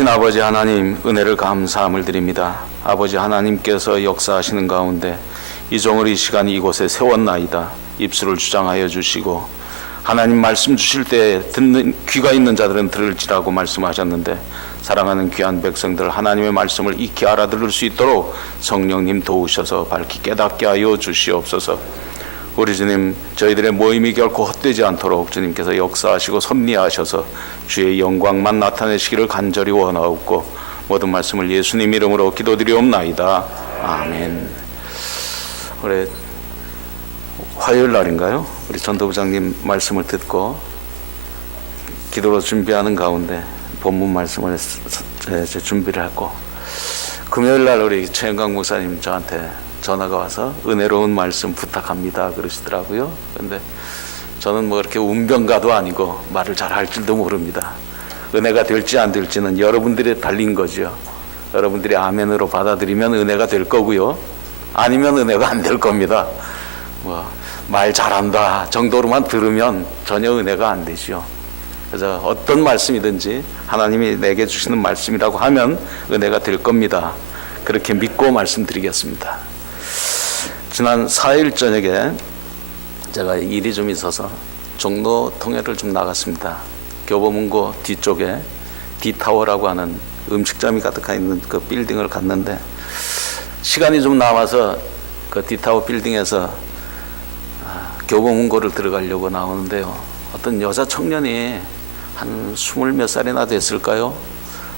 아버지 하나님, 은혜를 감사함을 드립니다. 아버지 하나님께서 역사하시는 가운데 이 종을 이 시간 이곳에 세웠나이다. 입술을 주장하여 주시고 하나님 말씀 주실 때 듣는 귀가 있는 자들은 들을지라고 말씀하셨는데, 사랑하는 귀한 백성들 하나님의 말씀을 익히 알아들을 수 있도록 성령님 도우셔서 밝히 깨닫게 하여 주시옵소서. 우리 주님, 저희들의 모임이 결코 헛되지 않도록 주님께서 역사하시고 섭리하셔서 주의 영광만 나타내시기를 간절히 원하옵고, 모든 말씀을 예수님 이름으로 기도드리옵나이다. 아멘. 올해 화요일 날인가요? 우리 전도부장님 말씀을 듣고 기도로 준비하는 가운데 본문 말씀을 준비를 했고, 금요일 날 우리 최영강 목사님 저한테 전화가 와서 은혜로운 말씀 부탁합니다 그러시더라고요. 근데 저는 뭐 그렇게 운병가도 아니고 말을 잘 할 줄도 모릅니다. 은혜가 될지 안 될지는 여러분들이 달린 거죠. 여러분들이 아멘으로 받아들이면 은혜가 될 거고요, 아니면 은혜가 안 될 겁니다. 뭐 말 잘한다 정도로만 들으면 전혀 은혜가 안 되죠. 그래서 어떤 말씀이든지 하나님이 내게 주시는 말씀이라고 하면 은혜가 될 겁니다. 그렇게 믿고 말씀드리겠습니다. 지난 4일 저녁에 제가 일이 좀 있어서 종로 통해를 좀 나갔습니다. 교보문고 뒤쪽에 D타워라고 하는 음식점이 가득해 있는 그 빌딩을 갔는데, 시간이 좀 남아서 그 D타워 빌딩에서 교보문고를 들어가려고 나오는데요, 어떤 여자 청년이 한 20몇 살이나 됐을까요?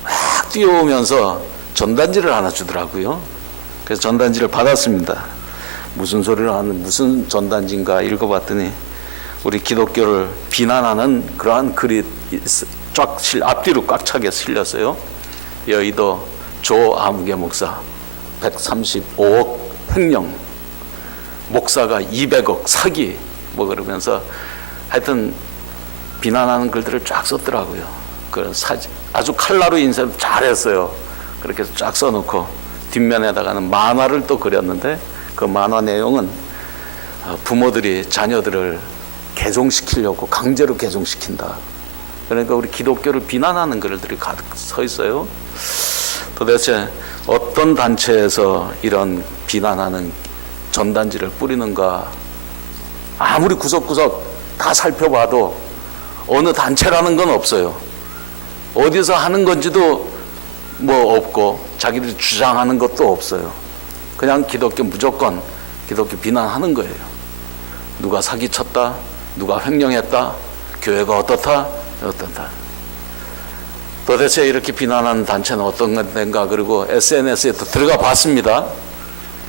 막 뛰어오면서 전단지를 하나 주더라고요. 그래서 전단지를 받았습니다. 무슨 소리를 하는, 무슨 전단지인가 읽어봤더니 우리 기독교를 비난하는 그러한 글이 쫙 앞뒤로 꽉 차게 실렸어요. 여의도 조아무개 목사 135억 횡령, 목사가 200억 사기, 뭐 그러면서 하여튼 비난하는 글들을 쫙 썼더라고요. 그 아주 칼라로 인쇄 잘했어요. 그렇게 해서 쫙 써놓고 뒷면에다가는 만화를 또 그렸는데, 그 만화 내용은 부모들이 자녀들을 개종시키려고 강제로 개종시킨다. 그러니까 우리 기독교를 비난하는 글들이 가득 서 있어요. 도대체 어떤 단체에서 이런 비난하는 전단지를 뿌리는가? 아무리 구석구석 다 살펴봐도 어느 단체라는 건 없어요. 어디서 하는 건지도 뭐 없고 자기들이 주장하는 것도 없어요. 그냥 기독교 무조건 기독교 비난하는 거예요. 누가 사기쳤다, 누가 횡령했다, 교회가 어떻다. 도대체 이렇게 비난하는 단체는 어떤 건가? 그리고 SNS에 또 들어가 봤습니다.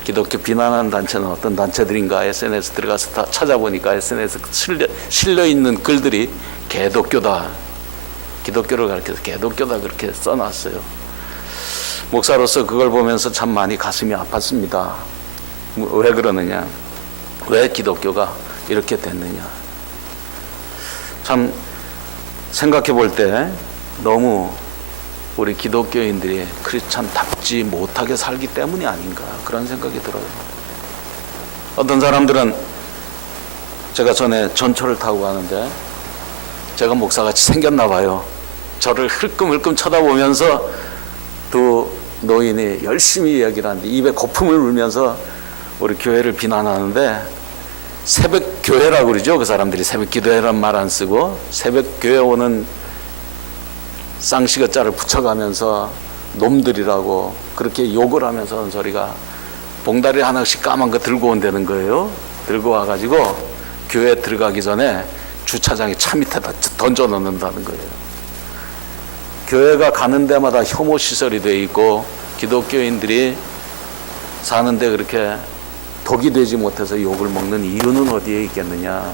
기독교 비난하는 단체는 어떤 단체들인가 SNS 들어가서 다 찾아보니까 SNS에 실려 있는 글들이 개독교다, 기독교를 가르쳐서 개독교다 그렇게 써놨어요. 목사로서 그걸 보면서 참 많이 가슴이 아팠습니다. 왜 그러느냐, 왜 기독교가 이렇게 됐느냐. 참 생각해 볼 때 너무 우리 기독교인들이 크리스찬답지 못하게 살기 때문이 아닌가, 그런 생각이 들어요. 어떤 사람들은, 제가 전에 전철을 타고 가는데 제가 목사같이 생겼나 봐요. 저를 흘끔흘끔 쳐다보면서 두 노인이 열심히 이야기를 하는데 입에 거품을 물면서 우리 교회를 비난하는데, 새벽 교회라고 그러죠. 그 사람들이 새벽 기도회란 말 안 쓰고 새벽 교회 오는 쌍시거자를 붙여가면서 놈들이라고 그렇게 욕을 하면서 하는 소리가, 봉다리 하나씩 까만 거 들고 온다는 거예요. 들고 와가지고 교회 들어가기 전에 주차장에 차 밑에다 던져 넣는다는 거예요. 교회가 가는 데마다 혐오 시설이 돼 있고 기독교인들이 사는데 그렇게 독이 되지 못해서 욕을 먹는 이유는 어디에 있겠느냐.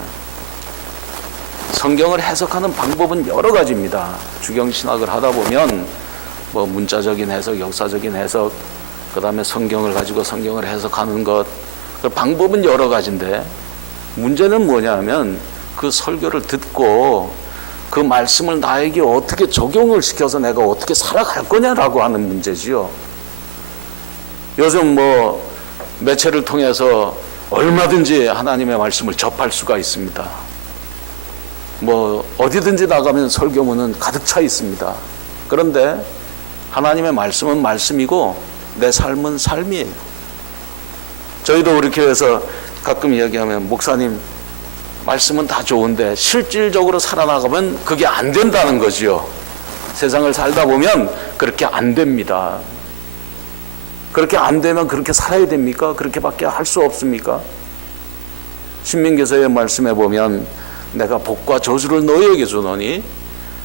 성경을 해석하는 방법은 여러 가지입니다. 주경신학을 하다 보면 뭐 문자적인 해석, 역사적인 해석, 그 다음에 성경을 가지고 성경을 해석하는 것, 그 방법은 여러 가지인데, 문제는 뭐냐면 그 설교를 듣고 그 말씀을 나에게 어떻게 적용을 시켜서 내가 어떻게 살아갈 거냐라고 하는 문제지요. 요즘 뭐 매체를 통해서 얼마든지 하나님의 말씀을 접할 수가 있습니다. 뭐 어디든지 나가면 설교문은 가득 차 있습니다. 그런데 하나님의 말씀은 말씀이고 내 삶은 삶이에요. 저희도 우리 교회에서 가끔 이야기하면 목사님 말씀은 다 좋은데 실질적으로 살아나가면 그게 안 된다는 거지요. 세상을 살다 보면 그렇게 안 됩니다. 그렇게 안 되면 그렇게 살아야 됩니까? 그렇게밖에 할 수 없습니까? 신명기서의 말씀에 보면 내가 복과 저주를 너희에게 주노니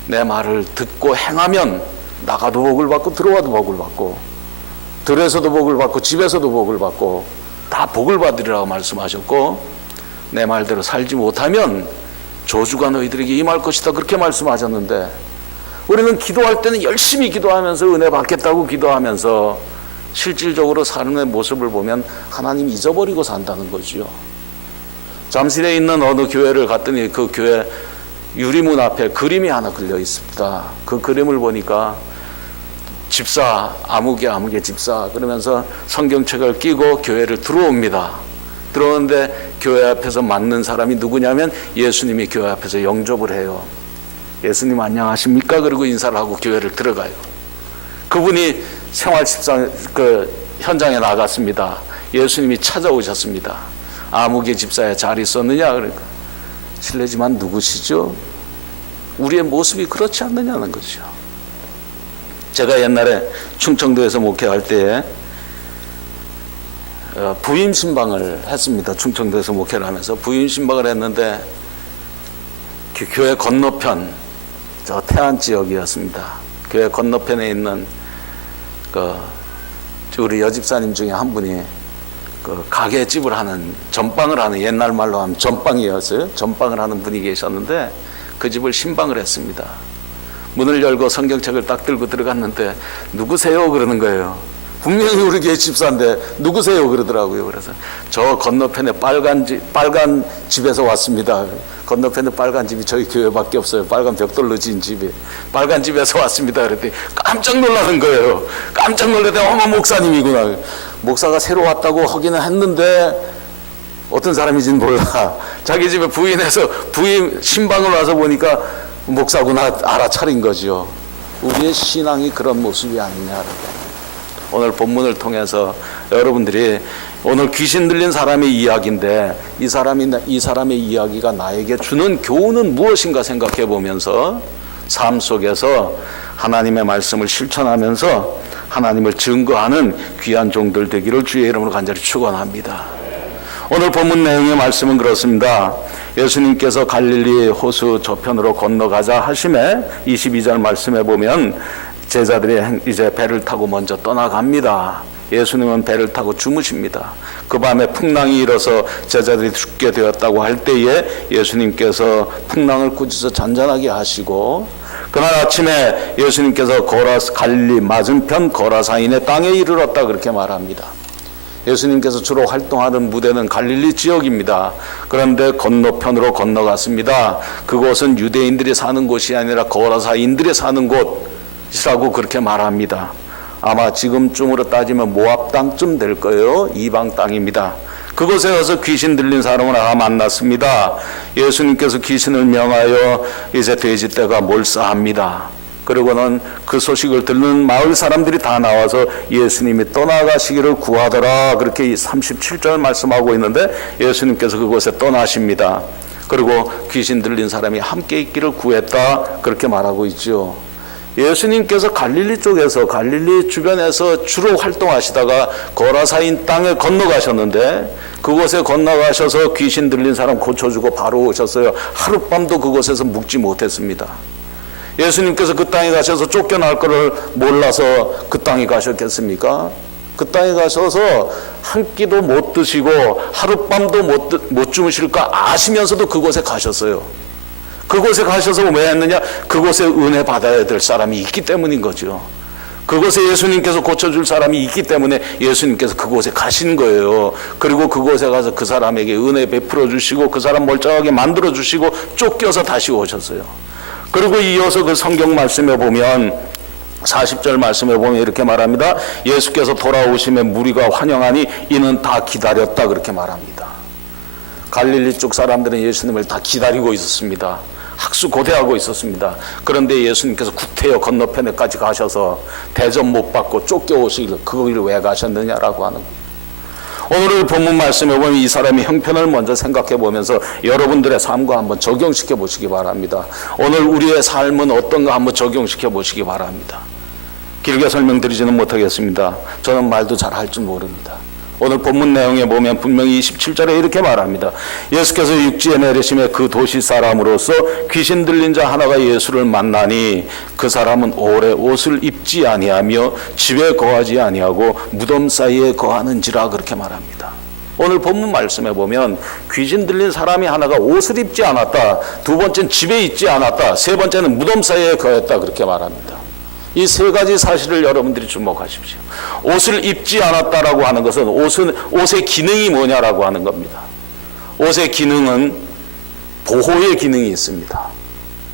내 말을 듣고 행하면 나가도 복을 받고 들어와도 복을 받고 들에서도 복을 받고 집에서도 복을 받고 다 복을 받으리라고 말씀하셨고 내 말대로 살지 못하면 저주가 너희들에게 임할 것이다 그렇게 말씀하셨는데 우리는 기도할 때는 열심히 기도하면서 은혜 받겠다고 기도하면서 실질적으로 삶의 모습을 보면 하나님 잊어버리고 산다는 거지요. 잠실에 있는 어느 교회를 갔더니 그 교회 유리문 앞에 그림이 하나 걸려 있습니다. 그 그림을 보니까 집사 아무개 집사 그러면서 성경책을 끼고 교회를 들어옵니다. 들어오는데 교회 앞에서 맞는 사람이 누구냐면 예수님이 교회 앞에서 영접을 해요. 예수님 안녕하십니까? 그리고 인사를 하고 교회를 들어가요. 그분이 생활집사 그 현장에 나갔습니다. 예수님이 찾아오셨습니다. 아무개 집사야 잘 있었느냐? 그러니까 실례지만 누구시죠? 우리의 모습이 그렇지 않느냐는 거죠. 제가 옛날에 충청도에서 목회할 때에 부임 신방을 했습니다. 충청도에서 목회를 하면서 부임 신방을 했는데 교회 건너편 저 태안 지역이었습니다. 교회 건너편에 있는 우리 여집사님 중에 한 분이 가게집을 하는 전방을 하는 옛날 말로 하면 전방이었어요. 전방을 하는 분이 계셨는데 그 집을 신방을 했습니다. 문을 열고 성경책을 딱 들고 들어갔는데 누구세요? 그러는 거예요. 분명히 우리 교회 집사인데 누구세요? 그러더라고요. 그래서 저 건너편에 빨간 집에서 왔습니다. 건너편에 빨간 집이 저희 교회밖에 없어요. 빨간 벽돌로 지은 집이. 빨간 집에서 왔습니다. 그랬더니 깜짝 놀라는 거예요. 깜짝 놀라더니 어머 목사님이구나. 목사가 새로 왔다고 하기는 했는데 어떤 사람인지는 몰라. 자기 집에 부인해서 부인 신방을 와서 보니까 목사구나 알아차린 거죠. 우리의 신앙이 그런 모습이 아니냐. 오늘 본문을 통해서 여러분들이 오늘 귀신 들린 사람의 이야기인데 이 사람의 이야기가 나에게 주는 교훈은 무엇인가 생각해 보면서 삶 속에서 하나님의 말씀을 실천하면서 하나님을 증거하는 귀한 종들 되기를 주의 이름으로 간절히 축원합니다. 오늘 본문 내용의 말씀은 그렇습니다. 예수님께서 갈릴리 호수 저편으로 건너가자 하심에 22절 말씀에 보면 제자들이 이제 배를 타고 먼저 떠나갑니다. 예수님은 배를 타고 주무십니다. 그 밤에 풍랑이 일어서 제자들이 죽게 되었다고 할 때에 예수님께서 풍랑을 꾸짖어 잔잔하게 하시고 그날 아침에 예수님께서 갈릴리 맞은편 거라사인의 땅에 이르렀다 그렇게 말합니다. 예수님께서 주로 활동하는 무대는 갈릴리 지역입니다. 그런데 건너편으로 건너갔습니다. 그곳은 유대인들이 사는 곳이 아니라 거라사인들이 사는 곳이라고 그렇게 말합니다. 아마 지금쯤으로 따지면 모압 땅쯤 될 거예요. 이방 땅입니다. 그곳에 가서 귀신 들린 사람을 하나 만났습니다. 예수님께서 귀신을 명하여 이제 돼지떼가 몰사합니다. 그리고는 그 소식을 듣는 마을 사람들이 다 나와서 예수님이 떠나가시기를 구하더라 그렇게 37절 말씀하고 있는데 예수님께서 그곳에 떠나십니다. 그리고 귀신 들린 사람이 함께 있기를 구했다 그렇게 말하고 있죠. 예수님께서 갈릴리 쪽에서 갈릴리 주변에서 주로 활동하시다가 거라사인 땅에 건너가셨는데 그곳에 건너가셔서 귀신 들린 사람 고쳐주고 바로 오셨어요. 하룻밤도 그곳에서 묵지 못했습니다. 예수님께서 그 땅에 가셔서 쫓겨날 것을 몰라서 그 땅에 가셨겠습니까? 그 땅에 가셔서 한 끼도 못 드시고 하룻밤도 못 주무실까 아시면서도 그곳에 가셨어요. 그곳에 가셔서 왜 했느냐? 그곳에 은혜 받아야 될 사람이 있기 때문인 거죠. 그곳에 예수님께서 고쳐줄 사람이 있기 때문에 예수님께서 그곳에 가신 거예요. 그리고 그곳에 가서 그 사람에게 은혜 베풀어 주시고 그 사람 멀쩡하게 만들어 주시고 쫓겨서 다시 오셨어요. 그리고 이어서 그 성경 말씀에 보면 40절 말씀에 보면 이렇게 말합니다. 예수께서 돌아오심에 무리가 환영하니 이는 다 기다렸다 그렇게 말합니다. 갈릴리 쪽 사람들은 예수님을 다 기다리고 있었습니다. 학수 고대하고 있었습니다. 그런데 예수님께서 국태여 건너편에까지 가셔서 대접 못 받고 쫓겨오시길 거기를 왜 가셨느냐라고 하는 거예요. 오늘 본문 말씀에 보면 이 사람이 형편을 먼저 생각해 보면서 여러분들의 삶과 한번 적용시켜 보시기 바랍니다. 오늘 우리의 삶은 어떤가 한번 적용시켜 보시기 바랍니다. 길게 설명드리지는 못하겠습니다. 저는 말도 잘 할 줄 모릅니다. 오늘 본문 내용에 보면 분명히 27절에 이렇게 말합니다. 예수께서 육지에 내리심에 그 도시 사람으로서 귀신 들린 자 하나가 예수를 만나니 그 사람은 오래 옷을 입지 아니하며 집에 거하지 아니하고 무덤 사이에 거하는지라 그렇게 말합니다. 오늘 본문 말씀에 보면 귀신 들린 사람이 하나가 옷을 입지 않았다. 두 번째는 집에 있지 않았다. 세 번째는 무덤 사이에 거했다 그렇게 말합니다. 이 세 가지 사실을 여러분들이 주목하십시오. 옷을 입지 않았다라고 하는 것은 옷의 기능이 뭐냐라고 하는 겁니다. 옷의 기능은 보호의 기능이 있습니다.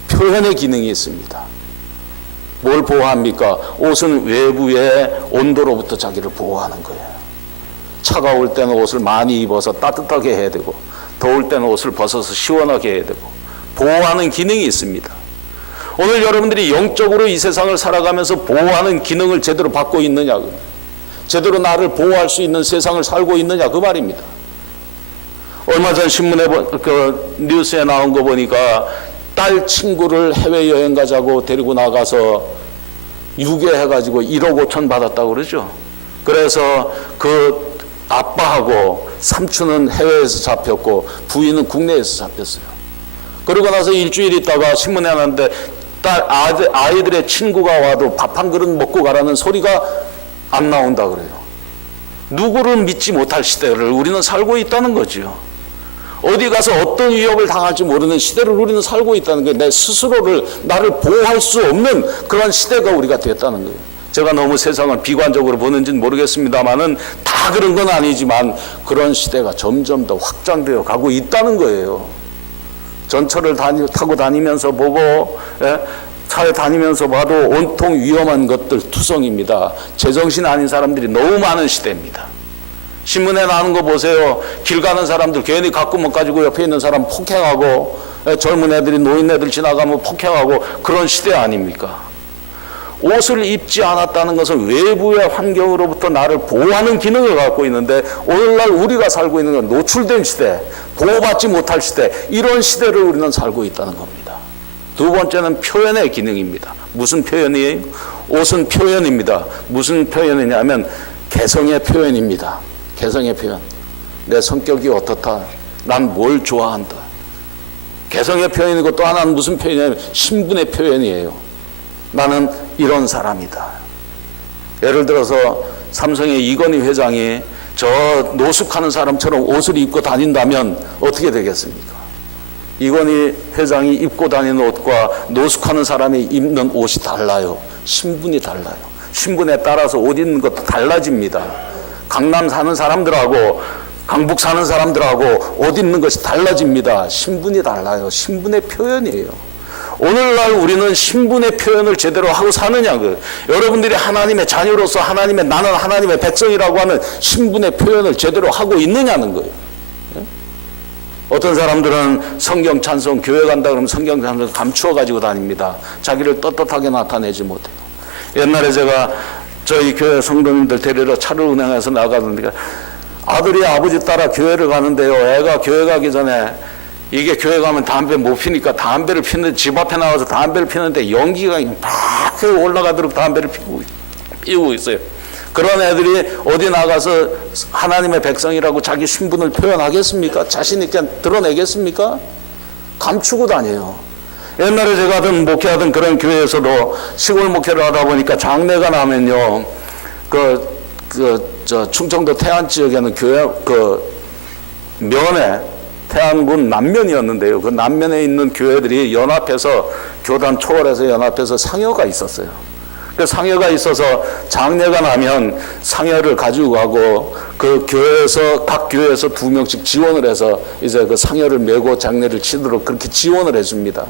표현의 기능이 있습니다. 뭘 보호합니까? 옷은 외부의 온도로부터 자기를 보호하는 거예요. 차가울 때는 옷을 많이 입어서 따뜻하게 해야 되고, 더울 때는 옷을 벗어서 시원하게 해야 되고, 보호하는 기능이 있습니다. 오늘 여러분들이 영적으로 이 세상을 살아가면서 보호하는 기능을 제대로 받고 있느냐, 제대로 나를 보호할 수 있는 세상을 살고 있느냐 그 말입니다. 얼마 전 신문에 뉴스에 나온 거 보니까 딸 친구를 해외여행 가자고 데리고 나가서 유괴해가지고 1억 5천 받았다고 그러죠. 그래서 그 아빠하고 삼촌은 해외에서 잡혔고 부인은 국내에서 잡혔어요. 그러고 나서 일주일 있다가 신문에 나왔는데 아이들의 친구가 와도 밥 한 그릇 먹고 가라는 소리가 안 나온다 그래요. 누구를 믿지 못할 시대를 우리는 살고 있다는 거죠. 어디 가서 어떤 위협을 당할지 모르는 시대를 우리는 살고 있다는 거예요. 내 스스로를 나를 보호할 수 없는 그런 시대가 우리가 됐다는 거예요. 제가 너무 세상을 비관적으로 보는지는 모르겠습니다만은 다 그런 건 아니지만 그런 시대가 점점 더 확장되어 가고 있다는 거예요. 전철을 타고 다니면서 보고, 차에 다니면서 봐도 온통 위험한 것들 투성입니다. 제정신 아닌 사람들이 너무 많은 시대입니다. 신문에 나오는 거 보세요. 길 가는 사람들 괜히 갖고 못 가지고 옆에 있는 사람 폭행하고, 젊은 애들이 노인 애들 지나가면 폭행하고 그런 시대 아닙니까? 옷을 입지 않았다는 것은 외부의 환경으로부터 나를 보호하는 기능을 갖고 있는데 오늘날 우리가 살고 있는 건 노출된 시대, 보호받지 못할 시대, 이런 시대를 우리는 살고 있다는 겁니다. 두 번째는 표현의 기능입니다. 무슨 표현이에요? 옷은 표현입니다. 무슨 표현이냐면 개성의 표현입니다. 개성의 표현. 내 성격이 어떻다. 난 뭘 좋아한다. 개성의 표현이고 또 하나는 무슨 표현이냐면 신분의 표현이에요. 나는 이런 사람이다. 예를 들어서 삼성의 이건희 회장이 저 노숙하는 사람처럼 옷을 입고 다닌다면 어떻게 되겠습니까? 이건희 회장이 입고 다니는 옷과 노숙하는 사람이 입는 옷이 달라요. 신분이 달라요. 신분에 따라서 옷 입는 것도 달라집니다. 강남 사는 사람들하고 강북 사는 사람들하고 옷 입는 것이 달라집니다. 신분이 달라요. 신분의 표현이에요. 오늘날 우리는 신분의 표현을 제대로 하고 사느냐, 여러분들이 하나님의 자녀로서 나는 하나님의 백성이라고 하는 신분의 표현을 제대로 하고 있느냐는 거예요. 어떤 사람들은 성경 찬송 교회 간다 그러면 성경 찬송 감추어 가지고 다닙니다. 자기를 떳떳하게 나타내지 못해요. 옛날에 제가 저희 교회 성도님들 데리러 차를 운행해서 나가던데 아들이 아버지 따라 교회를 가는데요. 애가 교회 가기 전에 이게 교회 가면 담배 못 피니까 담배를 피는데 집 앞에 나와서 담배를 피는데 연기가 막 올라가도록 담배를 피우고 있어요. 그런 애들이 어디 나가서 하나님의 백성이라고 자기 신분을 표현하겠습니까? 자신 있게 드러내겠습까? 감추고 다녀요. 옛날에 제가 목회하던 그런 교회에서도 시골 목회를 하다 보니까 장례가 나면요, 충청도 태안 지역에는 교회 면에 태안군 남면이었는데요. 그 남면에 있는 교회들이 연합해서 교단 초월해서 연합해서 상여가 있었어요. 그 상여가 있어서 장례가 나면 상여를 가지고 가고 그 교회에서 각 교회에서 2명씩 지원을 해서 이제 그 상여를 메고 장례를 치도록 그렇게 지원을 해줍니다.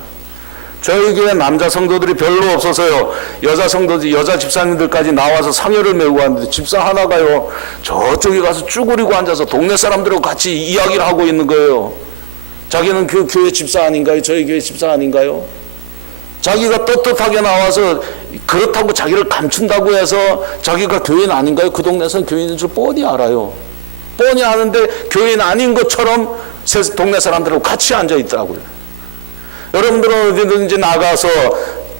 저희 교회 남자 성도들이 별로 없어서요. 여자 집사님들까지 나와서 상여를 메고 왔는데 집사 하나가요. 저쪽에 가서 쭈그리고 앉아서 동네 사람들하고 같이 이야기를 하고 있는 거예요. 자기는 그 교회 집사 아닌가요? 저희 교회 집사 아닌가요? 자기가 떳떳하게 나와서 그렇다고 자기를 감춘다고 해서 자기가 교인 아닌가요? 그 동네에서는 교인인 줄 뻔히 알아요. 뻔히 아는데 교인 아닌 것처럼 동네 사람들하고 같이 앉아 있더라고요. 여러분들은 어디든지 나가서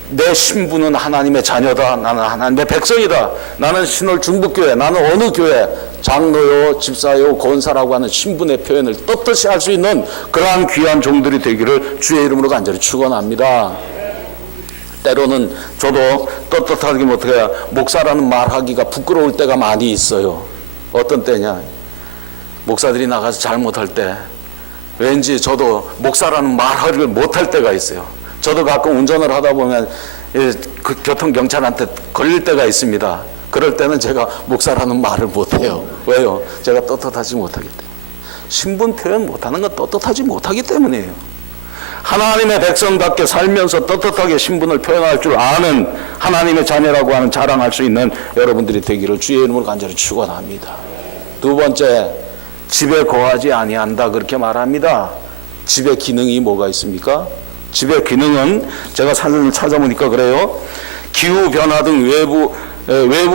내 신분은 하나님의 자녀다. 나는 하나님의 백성이다. 나는 신월 중북교회, 나는 어느 교회, 장로요, 집사요, 권사라고 하는 신분의 표현을 떳떳이 할 수 있는 그러한 귀한 종들이 되기를 주의 이름으로 간절히 축원합니다. 때로는 저도 떳떳하게 못해야 목사라는 말하기가 부끄러울 때가 많이 있어요. 어떤 때냐? 목사들이 나가서 잘못할 때 왠지 저도 목사라는 말하기를 못할 때가 있어요. 저도 가끔 운전을 하다 보면 그 교통경찰한테 걸릴 때가 있습니다. 그럴 때는 제가 목사라는 말을 못해요. 왜요? 제가 떳떳하지 못하기 때문에. 신분 표현 못하는 건 떳떳하지 못하기 때문이에요. 하나님의 백성답게 살면서 떳떳하게 신분을 표현할 줄 아는 하나님의 자녀라고 하는 자랑할 수 있는 여러분들이 되기를 주의 이름으로 간절히 축원합니다. 두 번째, 집에 거하지 아니한다 그렇게 말합니다. 집의 기능이 뭐가 있습니까? 집의 기능은 제가 사전을 찾아보니까 그래요. 기후 변화 등 외부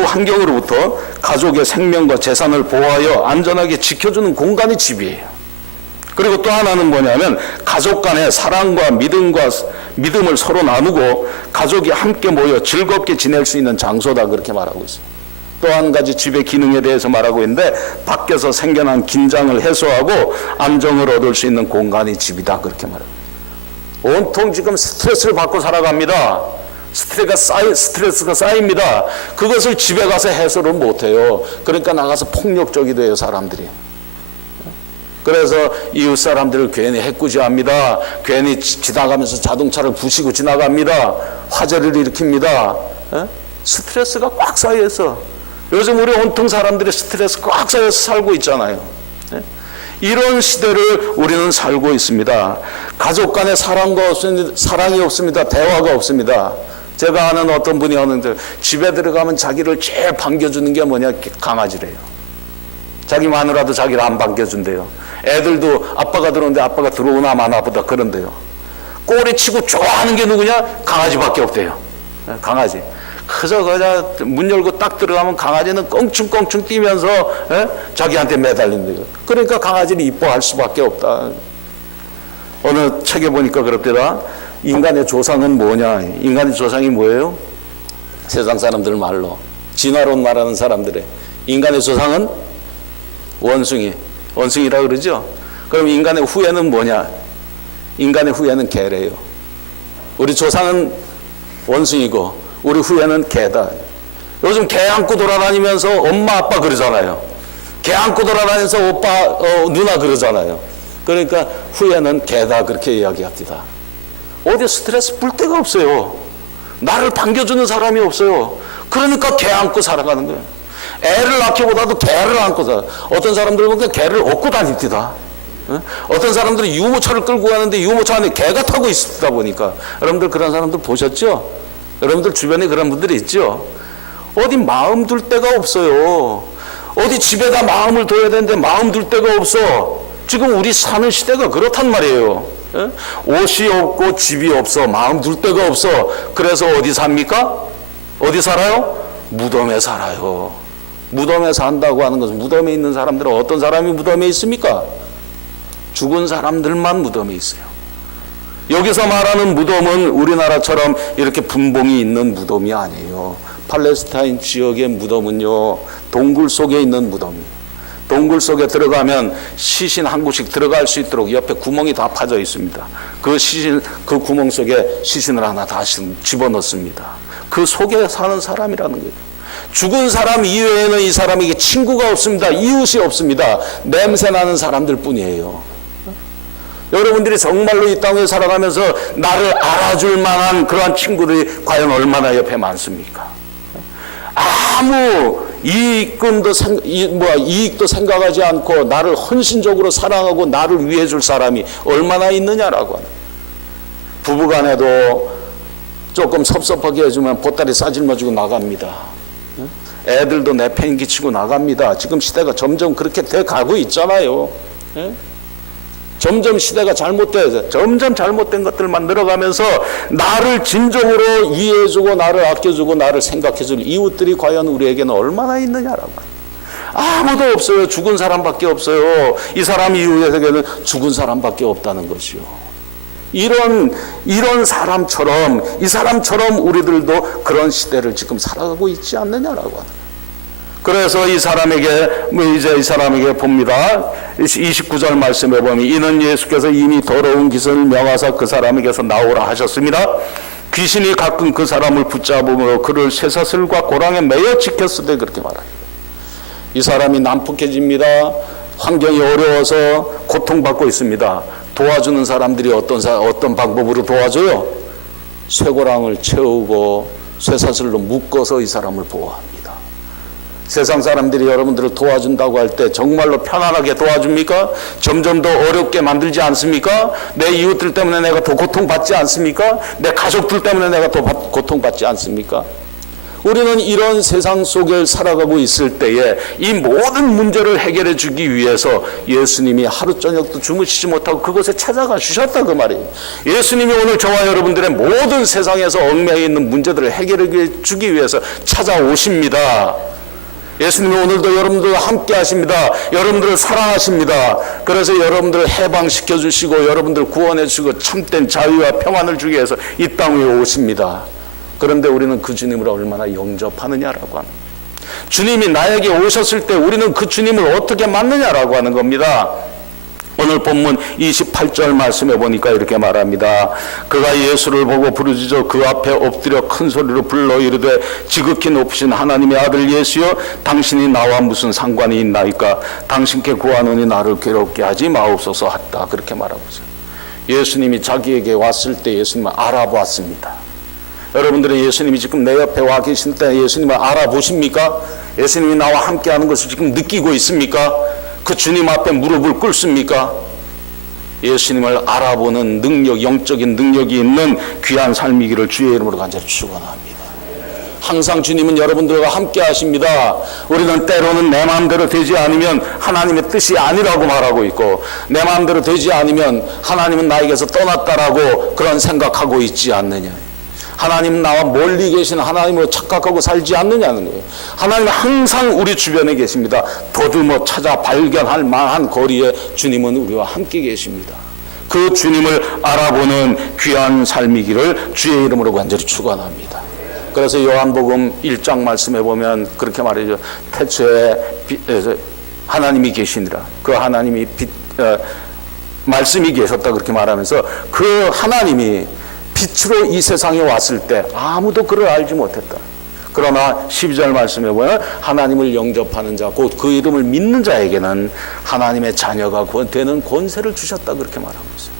환경으로부터 가족의 생명과 재산을 보호하여 안전하게 지켜주는 공간이 집이에요. 그리고 또 하나는 뭐냐면 가족 간의 사랑과 믿음을 서로 나누고 가족이 함께 모여 즐겁게 지낼 수 있는 장소다 그렇게 말하고 있어요. 또 한 가지 집의 기능에 대해서 말하고 있는데 밖에서 생겨난 긴장을 해소하고 안정을 얻을 수 있는 공간이 집이다 그렇게 말합니다. 온통 지금 스트레스를 받고 살아갑니다. 스트레스가 쌓입니다. 그것을 집에 가서 해소를 못해요. 그러니까 나가서 폭력적이 돼요 사람들이. 그래서 이웃 사람들을 괜히 해꾸지합니다. 괜히 지나가면서 자동차를 부시고 지나갑니다. 화재를 일으킵니다. 스트레스가 꽉 쌓여서 요즘 우리 온통 사람들이 스트레스 꽉 쌓여서 살고 있잖아요. 이런 시대를 우리는 살고 있습니다. 가족 간의 사랑이 없습니다. 대화가 없습니다. 제가 아는 어떤 분이 하는데 집에 들어가면 자기를 제일 반겨주는 게 뭐냐? 강아지래요. 자기 마누라도 자기를 안 반겨준대요. 애들도 아빠가 들어오는데 아빠가 들어오나 마나 보다 그런데요. 꼬리치고 좋아하는 게 누구냐? 강아지밖에 없대요. 강아지. 그저 문 열고 딱 들어가면 강아지는 껑충껑충 뛰면서 자기한테 매달린대요. 그러니까 강아지를 이뻐할 수밖에 없다. 어느 책에 보니까 그럽더라. 인간의 조상은 뭐냐? 인간의 조상이 뭐예요? 세상 사람들 말로 진화론 말하는 사람들의 인간의 조상은 원숭이라 그러죠. 그럼 인간의 후예는 뭐냐? 인간의 후예는 개래요. 우리 조상은 원숭이고 우리 후예는 개다. 요즘 개 안고 돌아다니면서 엄마 아빠 그러잖아요. 개 안고 돌아다니면서 오빠 누나 그러잖아요. 그러니까 후예는 개다 그렇게 이야기합니다. 어디 스트레스 풀 데가 없어요. 나를 반겨주는 사람이 없어요. 그러니까 개 안고 살아가는 거예요. 애를 낳기보다도 개를 안고 살아. 어떤 사람들은 보니까 개를 업고 다닙니다. 어떤 사람들은 유모차를 끌고 가는데 유모차 안에 개가 타고 있다 보니까 여러분들 그런 사람들 보셨죠? 여러분들 주변에 그런 분들이 있죠? 어디 마음 둘 데가 없어요. 어디 집에다 마음을 둬야 되는데 마음 둘 데가 없어. 지금 우리 사는 시대가 그렇단 말이에요. 옷이 없고 집이 없어. 마음 둘 데가 없어. 그래서 어디 삽니까? 어디 살아요? 무덤에 살아요. 무덤에 산다고 하는 것은 무덤에 있는 사람들은 어떤 사람이 무덤에 있습니까? 죽은 사람들만 무덤에 있어요. 여기서 말하는 무덤은 우리나라처럼 이렇게 분봉이 있는 무덤이 아니에요. 팔레스타인 지역의 무덤은요, 동굴 속에 있는 무덤이에요. 동굴 속에 들어가면 시신 한 구씩 들어갈 수 있도록 옆에 구멍이 다 파져 있습니다. 그 구멍 속에 시신을 하나 다시 집어넣습니다. 그 속에 사는 사람이라는 거예요. 죽은 사람 이외에는 이 사람에게 친구가 없습니다. 이웃이 없습니다. 냄새나는 사람들 뿐이에요. 여러분들이 정말로 이 땅에 살아가면서 나를 알아줄 만한 그러한 친구들이 과연 얼마나 옆에 많습니까? 아무 이익도 생각하지 않고 나를 헌신적으로 사랑하고 나를 위해 줄 사람이 얼마나 있느냐라고 하는. 부부간에도 조금 섭섭하게 해주면 보따리 싸질러주고 나갑니다. 애들도 내팽개치고 나갑니다. 지금 시대가 점점 그렇게 돼 가고 있잖아요. 점점 시대가 점점 잘못된 것들만 늘어가면서 나를 진정으로 이해해주고 나를 아껴주고 나를 생각해줄 이웃들이 과연 우리에게는 얼마나 있느냐라고. 아무도 없어요. 죽은 사람밖에 없어요. 이 사람 이웃에게는 죽은 사람밖에 없다는 것이요. 이런 사람처럼, 이 사람처럼 우리들도 그런 시대를 지금 살아가고 있지 않느냐라고 하는 거예요. 그래서 이 사람에게 봅니다. 29절 말씀에 보면 이는 예수께서 이미 더러운 기선을 명하사 그 사람에게서 나오라 하셨습니다. 귀신이 가끔 그 사람을 붙잡으므로 그를 쇠사슬과 고랑에 매여 지켰으되 그렇게 말합니다. 이 사람이 난폭해집니다. 환경이 어려워서 고통받고 있습니다. 도와주는 사람들이 어떤 방법으로 도와줘요? 쇠고랑을 채우고 쇠사슬로 묶어서 이 사람을 보호합니다. 세상 사람들이 여러분들을 도와준다고 할 때 정말로 편안하게 도와줍니까? 점점 더 어렵게 만들지 않습니까? 내 이웃들 때문에 내가 더 고통받지 않습니까? 내 가족들 때문에 내가 더 고통받지 않습니까? 우리는 이런 세상 속에 살아가고 있을 때에 이 모든 문제를 해결해 주기 위해서 예수님이 하루 저녁도 주무시지 못하고 그곳에 찾아가 주셨다 그 말이에요. 예수님이 오늘 저와 여러분들의 모든 세상에서 얽매여 있는 문제들을 해결해 주기 위해서 찾아오십니다. 예수님이 오늘도 여러분들과 함께 하십니다. 여러분들을 사랑하십니다. 그래서 여러분들을 해방시켜 주시고 여러분들을 구원해 주시고 참된 자유와 평안을 주기 위해서 이 땅 위에 오십니다. 그런데 우리는 그 주님을 얼마나 영접하느냐라고 하는, 주님이 나에게 오셨을 때 우리는 그 주님을 어떻게 맞느냐라고 하는 겁니다. 오늘 본문 28절 말씀해 보니까 이렇게 말합니다. 그가 예수를 보고 부르짖어 그 앞에 엎드려 큰 소리로 불러 이르되 지극히 높으신 하나님의 아들 예수여 당신이 나와 무슨 상관이 있나이까? 당신께 구하노니 나를 괴롭게 하지 마옵소서 했다. 그렇게 말하고 있어요. 예수님이 자기에게 왔을 때 예수님을 알아보았습니다. 여러분들은 예수님이 지금 내 옆에 와 계실 때 예수님을 알아보십니까? 예수님이 나와 함께하는 것을 지금 느끼고 있습니까? 그 주님 앞에 무릎을 꿇습니까? 예수님을 알아보는 능력, 영적인 능력이 있는 귀한 삶이기를 주의 이름으로 간절히 축원합니다. 항상 주님은 여러분들과 함께 하십니다. 우리는 때로는 내 마음대로 되지 않으면 하나님의 뜻이 아니라고 말하고 있고, 내 마음대로 되지 않으면 하나님은 나에게서 떠났다라고 그런 생각하고 있지 않느냐. 하나님은 나와 멀리 계신 하나님으로 착각하고 살지 않느냐는 거예요. 하나님은 항상 우리 주변에 계십니다. 더듬어 찾아 발견할 만한 거리에 주님은 우리와 함께 계십니다. 그 주님을 알아보는 귀한 삶이기를 주의 이름으로 간절히 축원합니다. 그래서 요한복음 1장 말씀에 보면 그렇게 말이죠. 태초에 하나님이 계시니라. 그 하나님이 말씀이 계셨다 그렇게 말하면서 그 하나님이 빛으로 이 세상에 왔을 때 아무도 그를 알지 못했다. 그러나 12절 말씀에 보면 하나님을 영접하는 자, 곧 그 이름을 믿는 자에게는 하나님의 자녀가 되는 권세를 주셨다 그렇게 말하고 있어요.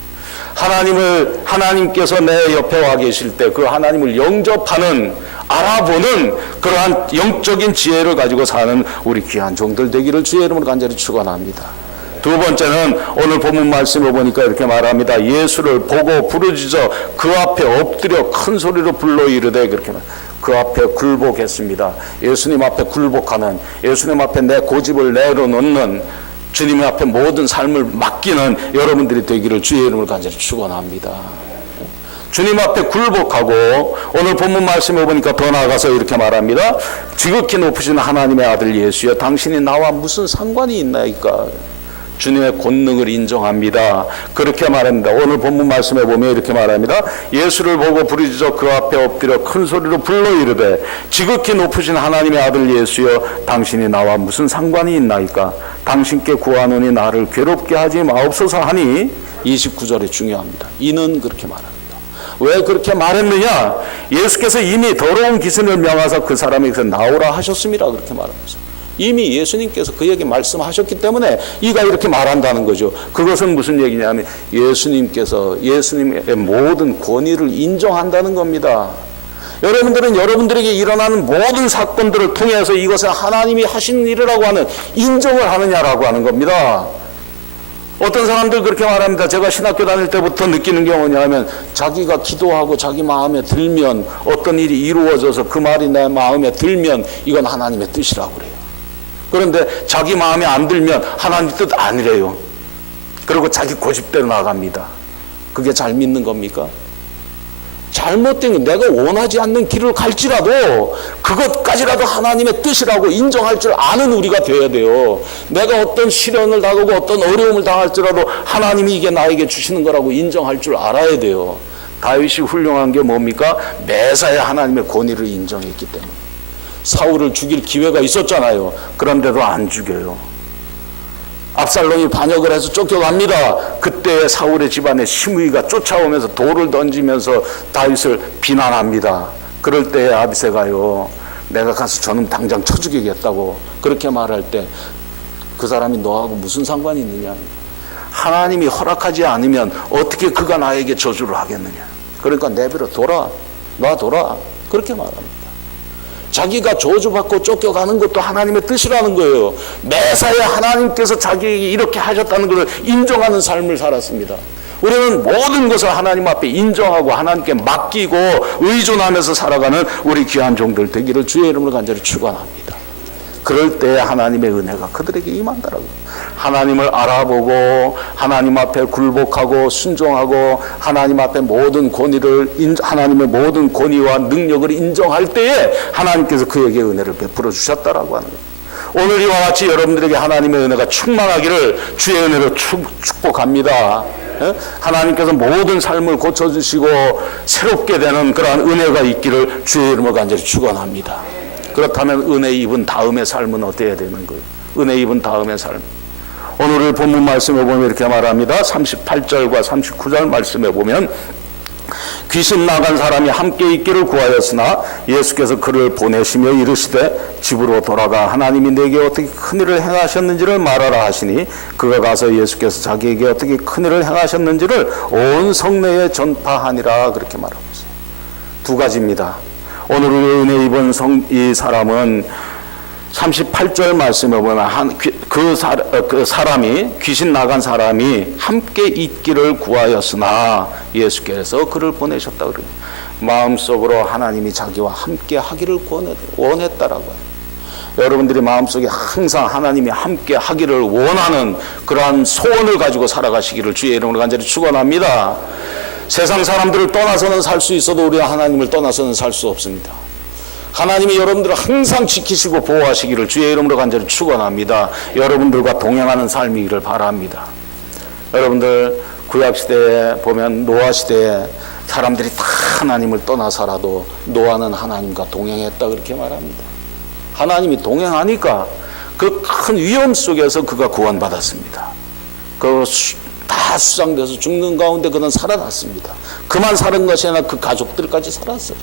하나님께서 내 옆에 와 계실 때 그 하나님을 영접하는, 알아보는 그러한 영적인 지혜를 가지고 사는 우리 귀한 종들 되기를 주의 이름으로 간절히 축원합니다. 두 번째는 오늘 본문 말씀을 보니까 이렇게 말합니다. 예수를 보고 부르짖어 그 앞에 엎드려 큰 소리로 불러 이르되 그렇게 그 앞에 굴복했습니다. 예수님 앞에 굴복하는, 예수님 앞에 내 고집을 내려놓는, 주님 앞에 모든 삶을 맡기는 여러분들이 되기를 주의 이름으로 간절히 축원합니다. 주님 앞에 굴복하고, 오늘 본문 말씀을 보니까 더 나아가서 이렇게 말합니다. 지극히 높으신 하나님의 아들 예수여 당신이 나와 무슨 상관이 있나이까? 주님의 권능을 인정합니다. 그렇게 말합니다. 오늘 본문 말씀에 보면 이렇게 말합니다. 예수를 보고 부르짖어 그 앞에 엎드려 큰 소리로 불러 이르되 지극히 높으신 하나님의 아들 예수여 당신이 나와 무슨 상관이 있나이까? 당신께 구하노니 나를 괴롭게 하지 마옵소서 하니 29절이 중요합니다. 이는 그렇게 말합니다. 왜 그렇게 말했느냐? 예수께서 이미 더러운 기승을 명하사 그 사람에게서 나오라 하셨습니다. 그렇게 말합니다. 이미 예수님께서 그에게 말씀하셨기 때문에 이가 이렇게 말한다는 거죠. 그것은 무슨 얘기냐면 예수님께서 예수님의 모든 권위를 인정한다는 겁니다. 여러분들은 여러분들에게 일어나는 모든 사건들을 통해서 이것은 하나님이 하신 일이라고 하는 인정을 하느냐라고 하는 겁니다. 어떤 사람들 그렇게 말합니다. 제가 신학교 다닐 때부터 느끼는 게 뭐냐면 자기가 기도하고 자기 마음에 들면 어떤 일이 이루어져서 그 말이 내 마음에 들면 이건 하나님의 뜻이라고 그래요. 그런데 자기 마음에 안 들면 하나님 뜻 아니래요. 그리고 자기 고집대로 나갑니다. 그게 잘 믿는 겁니까? 잘못된 게 내가 원하지 않는 길을 갈지라도 그것까지라도 하나님의 뜻이라고 인정할 줄 아는 우리가 되어야 돼요. 내가 어떤 시련을 당하고 어떤 어려움을 당할지라도 하나님이 이게 나에게 주시는 거라고 인정할 줄 알아야 돼요. 다윗이 훌륭한 게 뭡니까? 매사에 하나님의 권위를 인정했기 때문에. 사울을 죽일 기회가 있었잖아요. 그런데도 안 죽여요. 압살롬이 반역을 해서 쫓겨갑니다. 그때 사울의 집안에 시므이가 쫓아오면서 돌을 던지면서 다윗을 비난합니다. 그럴 때 아비새가요, 내가 가서 저놈 당장 쳐 죽이겠다고 그렇게 말할 때 그 사람이 너하고 무슨 상관이 있느냐. 하나님이 허락하지 않으면 어떻게 그가 나에게 저주를 하겠느냐. 그러니까 내버려 둬라. 놔둬라. 그렇게 말합니다. 자기가 저주받고 쫓겨가는 것도 하나님의 뜻이라는 거예요. 매사에 하나님께서 자기에게 이렇게 하셨다는 것을 인정하는 삶을 살았습니다. 우리는 모든 것을 하나님 앞에 인정하고 하나님께 맡기고 의존하면서 살아가는 우리 귀한 종들 되기를 주의 이름으로 간절히 축원합니다. 그럴 때 하나님의 은혜가 그들에게 임한다라고. 하나님을 알아보고 하나님 앞에 굴복하고 순종하고 하나님 앞에 모든 권위를 하나님의 모든 권위와 능력을 인정할 때에 하나님께서 그에게 은혜를 베풀어 주셨다라고 하는 거예요. 오늘 이와 같이 여러분들에게 하나님의 은혜가 충만하기를 주의 은혜로 축복합니다. 하나님께서 모든 삶을 고쳐주시고 새롭게 되는 그러한 은혜가 있기를 주의 이름으로 간절히 축원합니다. 그렇다면 은혜 입은 다음의 삶은 어때야 되는 거예요? 은혜 입은 다음의 삶. 오늘 본문 말씀에 보면 이렇게 말합니다. 38절과 39절 말씀에 보면 귀신 나간 사람이 함께 있기를 구하였으나 예수께서 그를 보내시며 이르시되 집으로 돌아가 하나님이 내게 어떻게 큰일을 행하셨는지를 말하라 하시니 그가 가서 예수께서 자기에게 어떻게 큰일을 행하셨는지를 온 성내에 전파하니라 그렇게 말하고 있어요. 두 가지입니다. 오늘 은혜 입은 이 사람은 38절 말씀에 보면 그 사람이 귀신 나간 사람이 함께 있기를 구하였으나 예수께서 그를 보내셨다 그래요. 마음속으로 하나님이 자기와 함께 하기를 원했다라고 해요. 여러분들이 마음속에 항상 하나님이 함께 하기를 원하는 그러한 소원을 가지고 살아가시기를 주의 이름으로 간절히 축원합니다. 세상 사람들을 떠나서는 살 수 있어도 우리가 하나님을 떠나서는 살 수 없습니다. 하나님이 여러분들을 항상 지키시고 보호하시기를 주의 이름으로 간절히 축원합니다. 여러분들과 동행하는 삶이기를 바랍니다. 여러분들 구약시대에 보면 노아시대에 사람들이 다 하나님을 떠나서라도 노아는 하나님과 동행했다 그렇게 말합니다. 하나님이 동행하니까 그 큰 위험 속에서 그가 구원받았습니다. 다 수상돼서 죽는 가운데 그는 살아났습니다. 그만 사는 것이 아니라 그 가족들까지 살았어요.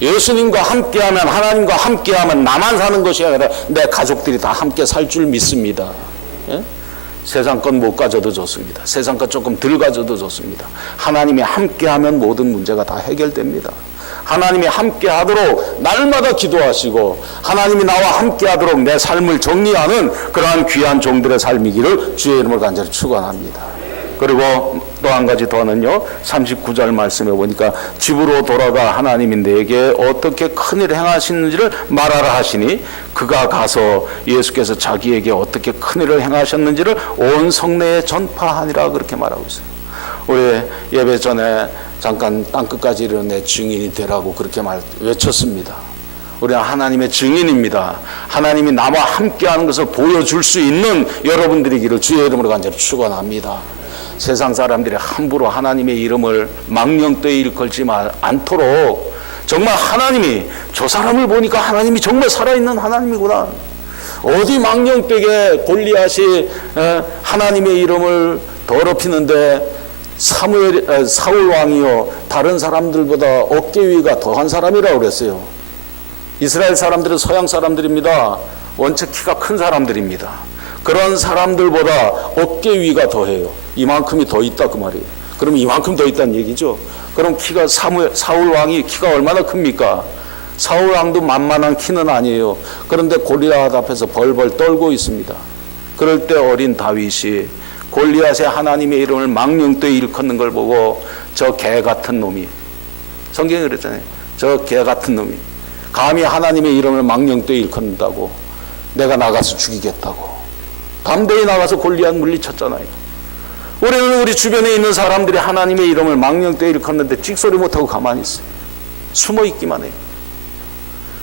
예수님과 함께하면 하나님과 함께하면 나만 사는 것이 아니라 내 가족들이 다 함께 살 줄 믿습니다. 예? 세상 것 못 가져도 좋습니다. 세상 것 조금 덜 가져도 좋습니다. 하나님이 함께하면 모든 문제가 다 해결됩니다. 하나님이 함께하도록 날마다 기도하시고 하나님이 나와 함께하도록 내 삶을 정리하는 그러한 귀한 종들의 삶이기를 주의 이름으로 간절히 축원합니다. 그리고 또 한 가지 더는요, 39절 말씀에 보니까 집으로 돌아가 하나님이 내게 어떻게 큰일을 행하시는지를 말하라 하시니 그가 가서 예수께서 자기에게 어떻게 큰일을 행하셨는지를 온 성내에 전파하니라 그렇게 말하고 있어요. 우리 예배 전에 잠깐 땅끝까지 이르는 내 증인이 되라고 그렇게 외쳤습니다. 우리는 하나님의 증인입니다. 하나님이 나와 함께하는 것을 보여줄 수 있는 여러분들이기를 주의 이름으로 간절히 축원합니다. 세상 사람들이 함부로 하나님의 이름을 망령되이 일컬지 않도록 정말 하나님이 저 사람을 보니까 하나님이 정말 살아있는 하나님이구나. 어디 망령되게 골리앗이 하나님의 이름을 더럽히는데 사울 왕이요 다른 사람들보다 어깨 위가 더한 사람이라고 그랬어요. 이스라엘 사람들은 서양 사람들입니다. 원체 키가 큰 사람들입니다. 그런 사람들보다 어깨 위가 더해요. 이만큼이 더 있다 그 말이에요. 그러면 이만큼 더 있다는 얘기죠. 그럼 키가 사울 왕이 키가 얼마나 큽니까? 사울 왕도 만만한 키는 아니에요. 그런데 골리앗 앞에서 벌벌 떨고 있습니다. 그럴 때 어린 다윗이 골리앗의 하나님의 이름을 망령되이 일컫는 걸 보고 저 개 같은 놈이, 성경에 그랬잖아요. 저 개 같은 놈이 감히 하나님의 이름을 망령되이 일컫는다고 내가 나가서 죽이겠다고 담대히 나가서 골리앗 물리쳤잖아요. 우리는 우리 주변에 있는 사람들이 하나님의 이름을 망령되이 일컫는데 찍소리 못하고 가만히 있어요. 숨어 있기만 해요.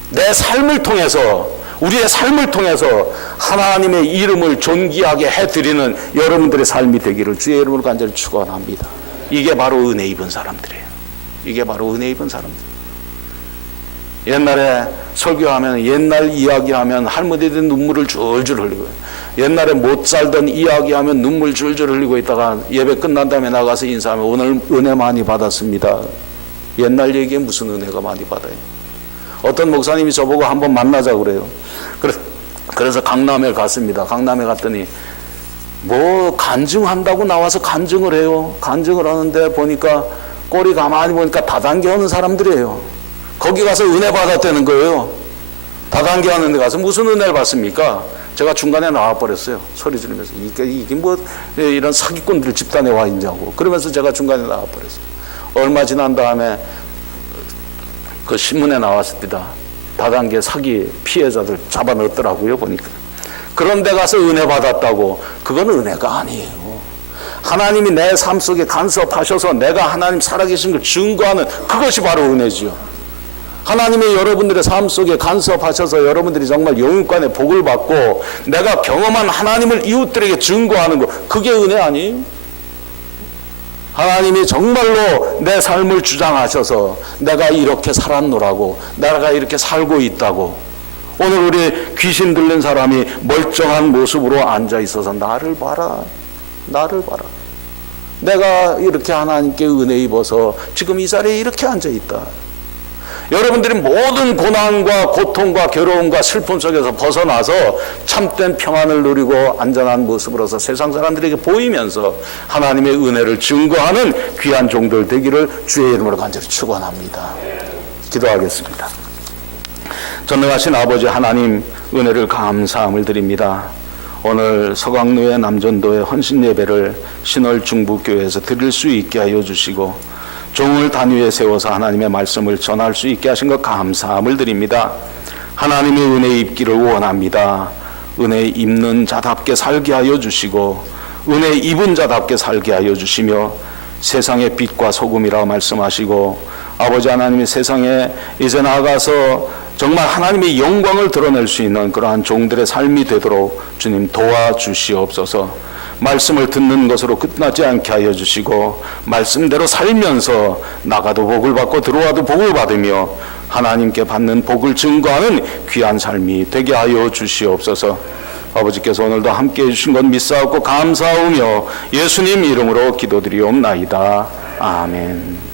내 삶을 통해서, 우리의 삶을 통해서 하나님의 이름을 존귀하게 해드리는 여러분들의 삶이 되기를 주의 이름으로 간절히 축원합니다. 이게 바로 은혜 입은 사람들이에요. 이게 바로 은혜 입은 사람들. 옛날에 설교하면, 옛날 이야기하면 할머니들 눈물을 줄줄 흘리고, 옛날에 못 살던 이야기하면 눈물 줄줄 흘리고 있다가 예배 끝난 다음에 나가서 인사하면 오늘 은혜 많이 받았습니다. 옛날 얘기에 무슨 은혜가 많이 받아요. 어떤 목사님이 저보고 한번 만나자고 그래요. 그래서 강남에 갔습니다. 강남에 갔더니 뭐 간증한다고 나와서 간증을 해요. 간증을 하는데 보니까 꼬리 가만히 보니까 다단계 하는 사람들이에요. 거기 가서 은혜 받았다는 거예요. 다단계 하는 데 가서 무슨 은혜를 받습니까? 제가 중간에 나와버렸어요. 소리 지르면서 이게 뭐 이런 사기꾼들 집단에 와 있냐고. 그러면서 제가 중간에 나와버렸어요. 얼마 지난 다음에 그 신문에 나왔습니다. 다단계 사기 피해자들 잡아넣었더라고요. 보니까. 그런 데 가서 은혜 받았다고. 그건 은혜가 아니에요. 하나님이 내 삶 속에 간섭하셔서 내가 하나님 살아계신 걸 증거하는 그것이 바로 은혜지요. 하나님의 여러분들의 삶 속에 간섭하셔서 여러분들이 정말 영육간의 복을 받고 내가 경험한 하나님을 이웃들에게 증거하는 것, 그게 은혜 아니에요? 하나님이 정말로 내 삶을 주장하셔서 내가 이렇게 살았노라고, 내가 이렇게 살고 있다고. 오늘 우리 귀신 들린 사람이 멀쩡한 모습으로 앉아 있어서 나를 봐라, 나를 봐라. 내가 이렇게 하나님께 은혜 입어서 지금 이 자리에 이렇게 앉아 있다. 여러분들이 모든 고난과 고통과 괴로움과 슬픔 속에서 벗어나서 참된 평안을 누리고 안전한 모습으로서 세상 사람들에게 보이면서 하나님의 은혜를 증거하는 귀한 종들 되기를 주의 이름으로 간절히 축원합니다. 기도하겠습니다. 전능하신 아버지 하나님, 은혜를 감사함을 드립니다. 오늘 서강로의 남전도의 헌신 예배를 신월 중부교회에서 드릴 수 있게 하여 주시고 종을 단위에 세워서 하나님의 말씀을 전할 수 있게 하신 것 감사함을 드립니다. 하나님의 은혜 입기를 원합니다. 은혜 입는 자답게 살게 하여 주시고 은혜 입은 자답게 살게 하여 주시며 세상의 빛과 소금이라고 말씀하시고 아버지 하나님이 세상에 이제 나아가서 정말 하나님의 영광을 드러낼 수 있는 그러한 종들의 삶이 되도록 주님 도와주시옵소서. 말씀을 듣는 것으로 끝나지 않게 하여 주시고 말씀대로 살면서 나가도 복을 받고 들어와도 복을 받으며 하나님께 받는 복을 증거하는 귀한 삶이 되게 하여 주시옵소서. 아버지께서 오늘도 함께해 주신 것 믿사옵고 감사하며 예수님 이름으로 기도드리옵나이다. 아멘.